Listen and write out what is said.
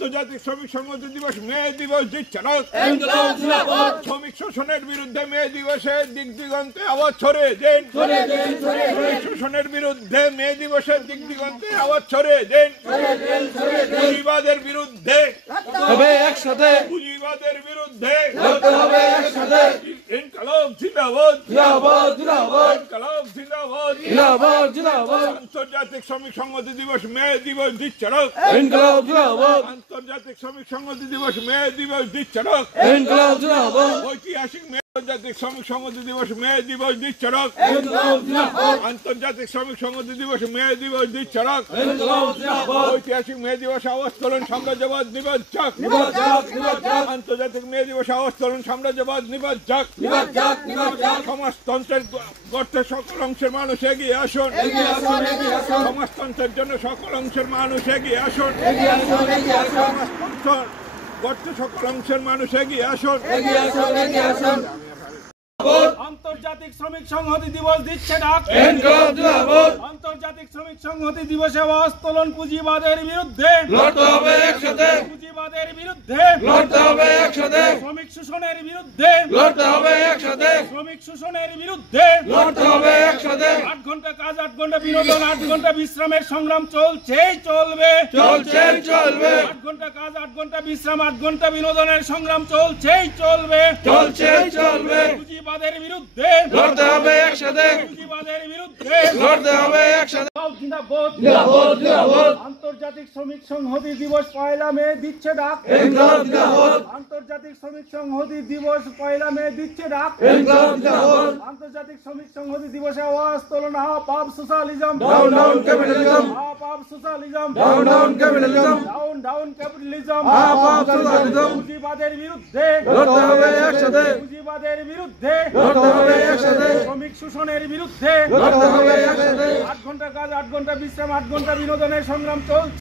আন্তর্জাতিক শ্রমিক সংহতি দিবস মে দিবস দিচ্ছে না। শ্রমিক শোষণের বিরুদ্ধে মে দিবসে দিক দিগন্তে আওয়াজ ছড়িয়ে দিন। শ্রমিক শোষণের বিরুদ্ধে মে দিবসের দিক দিগন্তে আওয়াজ ছড়িয়ে দিন। পুঁজিবাদের বিরুদ্ধে একসাথে, পুঁজিবাদের বিরুদ্ধে একসাথে, ইনকলাব জিন্দাবাদ, জিন্দাবাদ, জিন্দাবাদ, ইনকলাব জিন্দাবাদ, জিন্দাবাদ, জিন্দাবাদ, আন্তর্জাতিক শ্রমিক সংহতি দিবস মে দিবস দিচ্ছে না। ইনকলাব জিন্দাবাদ, আন্তর্জাতিক শ্রমিক সংহতি দিবস মে দিবস দিচ্ছে না। ইনকলাব জিন্দাবাদ, ঐতিহাসিক আন্তর্জাতিক শ্রমিক সংহতি দিবস মে দিবস দিচ্ছে না। ইনকলাব জিন্দাবাদ, আন্তর্জাতিক শ্রমিক সংহতি দিবস মে দিবস দিচ্ছে না। ইনকলাব জিন্দাবাদ, ঐতিহাসিক মে দিবস আওয়াজ তোলন সাম্রাজ্যবাদ নিবাদ যাক। নিবাদ যাক, নিবাদ যাক, আন্তর্জাতিক মে দিবস আওয়াজ তোলন সাম্রাজ্যবাদ নিবাদ যাক। নিবাদ যাক, নিবাদ যাক, সমাজতন্ত্রের গর্তে সকল অংশের মানুষ এগিয়ে আসুন। এগিয়ে আসুন, এগিয়ে আসুন, সমাজতন্ত্রের জন্য সকল অংশের মানুষ এগিয়ে আসুন। এগিয়ে আসুন, এগিয়ে আসুন, সমাজতন্ত্র গর্তে সকল অংশের মানুষ এগিয়ে আসুন। এগিয়ে আসুন, এগিয়ে আসুন। আন্তর্জাতিক শ্রমিক সংহতি দিবস দিচ্ছে ডাক। ইনকলাব জিন্দাবাদ, আন্তর্জাতিক শ্রমিক সংহতি দিবসে আওয়াজ তোলন পুঁজিবাদের বিরুদ্ধে। লড়তে হবে একসাথে, পুঁজিবাদের বিরুদ্ধে। লড়তে হবে একসাথে, শ্রমিক শোষণের বিরুদ্ধে। লড়তে হবে একসাথে, শ্রমিক শোষণের বিরুদ্ধে। লড়তে হবে একসাথে, 8 ঘন্টা কাজ 8 ঘন্টা বিনোদন 8 ঘন্টা বিশ্রামের সংগ্রাম চলছেই চলবে। চলছে চলবে, 8 ঘন্টা কাজ 8 ঘন্টা বিশ্রাম 8 ঘন্টা বিনোদনের সংগ্রাম চলছেই চলবে। চলছে চলবে, পুঁজিবাদের বিরুদ্ধে। লড়তে হবে একসাথে, পুঁজিবাদের বিরুদ্ধে। লড়তে হবে একসাথে, জিন্দাবাদ, জিন্দাবাদ, জিন্দাবাদ, আন্তর্জাতিক শ্রমিক সংহতি দিবস 1 মে দিচ্ছে ডাক। ইনকলাব জিন্দাবাদ, আন্তর্জাতিক শ্রমিক সংহতি দিবস 1 মে দিচ্ছে ডাক। ইনকলাব জিন্দাবাদ, আন্তর্জাতিক শ্রমিক সংহতি দিবসে আওয়াজ তোলন up up socialism, down down capitalism, up up socialism, down down capitalism, down down capitalism, up up socialism, পুঁজিবাদের বিরুদ্ধে। লড়তে হবে একসাথে, পুঁজিবাদের বিরুদ্ধে। লড়তে হবে একসাথে, শ্রমিক শোষণের বিরুদ্ধে। লড়তে হবে একসাথে। 8 ঘন্টা কাজ 8 ঘন্টা বিশ্রাম 8 ঘন্টা বিনোদনের সংগ্রাম চলছে।